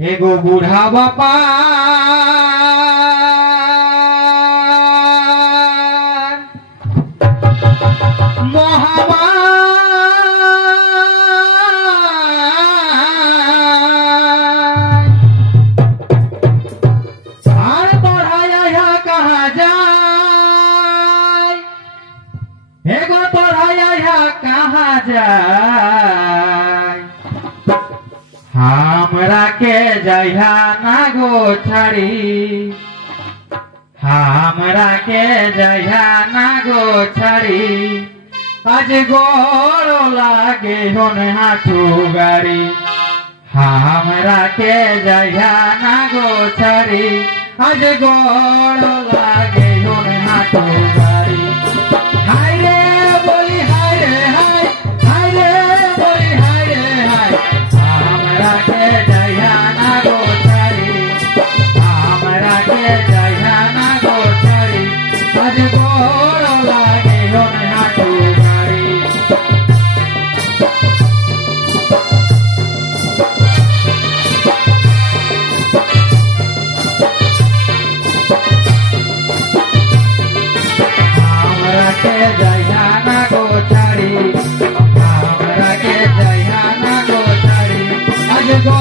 एगो बूढ़ा बापा एगो तोरा कहाँ जाय हमरा के जइहा ना गो छड़ी हमरा के जइहा ना गो छड़ी आज गोरो लागे होन हाथू गाड़ी हमरा के जइहा ना गो छड़ी आज गोरो लागे होन हाथू गाड़ी हाय रे बोली हाय रे हाय हाय रे बोली हाय रे हाय हमरा के जइहा ना गो छड़ी हमरा के जइहा ना गो छड़ी आज गोरो लागे होन हाथू गाड़ी हमरा के जइहा ना गो छड़ी हमरा के जइहा ना गो छड़ी आज गो